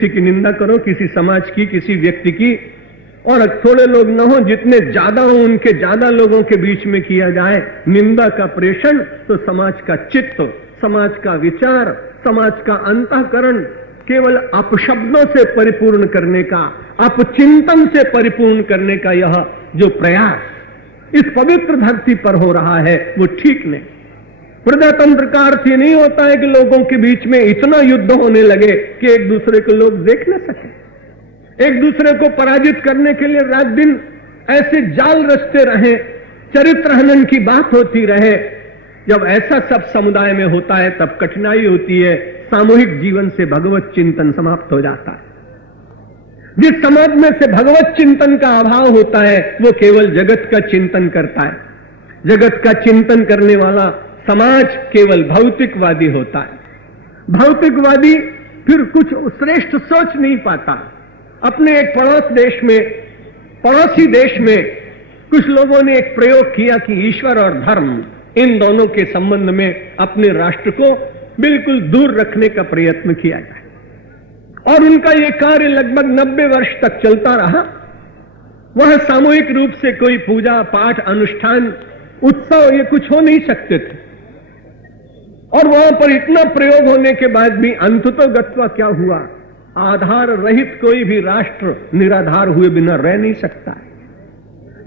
किसी की निंदा करो, किसी समाज की, किसी व्यक्ति की, और थोड़े लोग न हो, जितने ज्यादा हो उनके ज्यादा लोगों के बीच में किया जाए निंदा का प्रेषण, तो समाज का चित्त, समाज का विचार, समाज का अंतःकरण केवल अपशब्दों से परिपूर्ण करने का, अपचिंतन से परिपूर्ण करने का यह जो प्रयास इस पवित्र धरती पर हो रहा है वो ठीक नहीं। प्रजातंत्र का अर्थ ये नहीं होता है कि लोगों के बीच में इतना युद्ध होने लगे कि एक दूसरे को लोग देख न सके, एक दूसरे को पराजित करने के लिए रात दिन ऐसे जाल रचते रहे, चरित्र हनन की बात होती रहे। जब ऐसा सब समुदाय में होता है तब कठिनाई होती है, सामूहिक जीवन से भगवत चिंतन समाप्त हो जाता है। जिस समाज में से भगवत चिंतन का अभाव होता है वो केवल जगत का चिंतन करता है। जगत का चिंतन करने वाला समाज केवल भौतिकवादी होता है। भौतिकवादी फिर कुछ श्रेष्ठ सोच नहीं पाता। अपने एक पड़ोसी देश में कुछ लोगों ने एक प्रयोग किया कि ईश्वर और धर्म इन दोनों के संबंध में अपने राष्ट्र को बिल्कुल दूर रखने का प्रयत्न किया जाए, और उनका यह कार्य लगभग 90 वर्ष तक चलता रहा। वह सामूहिक रूप से कोई पूजा पाठ अनुष्ठान उत्सव ये कुछ हो नहीं सकते थे, और वहां पर इतना प्रयोग होने के बाद भी अंततोगत्वा क्या हुआ, आधार रहित कोई भी राष्ट्र निराधार हुए बिना रह नहीं सकता है।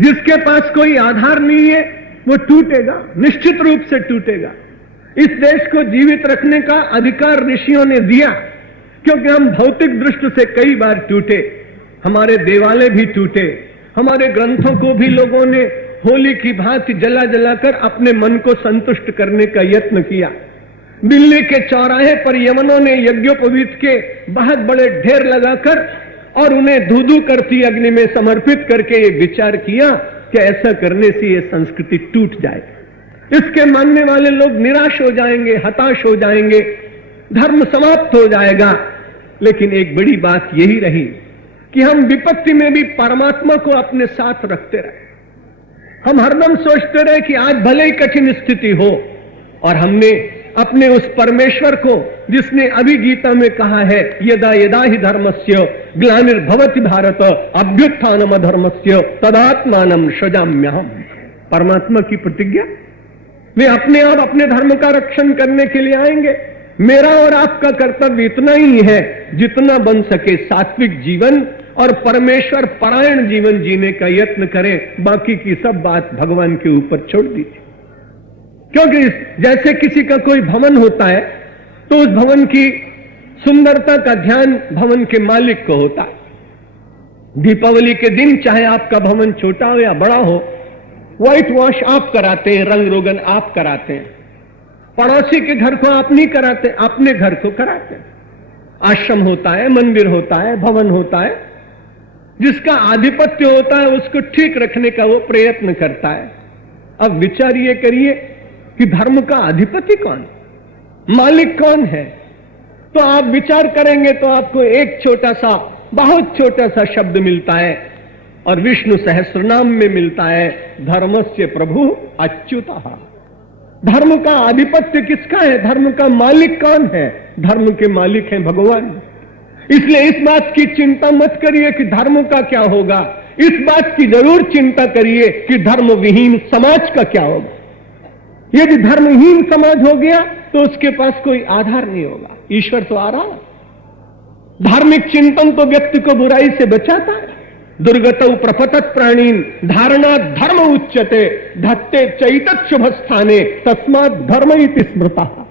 जिसके पास कोई आधार नहीं है वो टूटेगा, निश्चित रूप से टूटेगा। इस देश को जीवित रखने का अधिकार ऋषियों ने दिया, क्योंकि हम भौतिक दृष्टि से कई बार टूटे, हमारे देवालय भी टूटे, हमारे ग्रंथों को भी लोगों ने होली की भांति जला जलाकर अपने मन को संतुष्ट करने का यत्न किया। दिल्ली के चौराहे पर यवनों ने यज्ञोपवीत के बहुत बड़े ढेर लगाकर और उन्हें धू-धू करती अग्नि में समर्पित करके ये विचार किया कि ऐसा करने से ये संस्कृति टूट जाएगी, इसके मानने वाले लोग निराश हो जाएंगे, हताश हो जाएंगे, धर्म समाप्त हो जाएगा। लेकिन एक बड़ी बात यही रही कि हम विपत्ति में भी परमात्मा को अपने साथ रखते रहे। हम हरदम सोचते रहे कि आज भले ही कठिन स्थिति हो, और हमने अपने उस परमेश्वर को, जिसने अभी गीता में कहा है यदा यदा ही धर्मस्य ग्लानिर्भवति भारत अभ्युत्थानम अधर्मस्य तदात्मानं सृजाम्यहम्, परमात्मा की प्रतिज्ञा, वे अपने आप अपने धर्म का रक्षण करने के लिए आएंगे। मेरा और आपका कर्तव्य इतना ही है जितना बन सके सात्विक जीवन और परमेश्वर परायण जीवन जीने का यत्न करें, बाकी की सब बात भगवान के ऊपर छोड़ दीजिए। क्योंकि जैसे किसी का कोई भवन होता है तो उस भवन की सुंदरता का ध्यान भवन के मालिक को होता है। दीपावली के दिन चाहे आपका भवन छोटा हो या बड़ा हो, व्हाइट वॉश आप कराते हैं, रंग रोगन आप कराते हैं, पड़ोसी के घर को आप नहीं कराते, अपने घर को कराते हैं। आश्रम होता है, मंदिर होता है, भवन होता है, जिसका आधिपत्य होता है उसको ठीक रखने का वो प्रयत्न करता है। अब विचार ये करिए कि धर्म का अधिपति कौन, मालिक कौन है? तो आप विचार करेंगे तो आपको एक छोटा सा, बहुत छोटा सा शब्द मिलता है, और विष्णु सहस्रनाम में मिलता है, धर्मस्य प्रभु अच्युतः। धर्म का आधिपत्य किसका है? धर्म का मालिक कौन है? धर्म के मालिक हैं भगवान। इसलिए इस बात की चिंता मत करिए कि धर्म का क्या होगा, इस बात की जरूर चिंता करिए कि धर्म विहीन समाज का क्या होगा। यदि धर्महीन समाज हो गया तो उसके पास कोई आधार नहीं होगा। ईश्वर तो आ रहा है। धार्मिक चिंतन तो व्यक्ति को बुराई से बचाता है। दुर्गतौ प्रपतत प्राणीन धारणा धर्म उच्यते धत्ते चैतत शुभ स्थाने तस्मात् धर्म इति स्मृतः।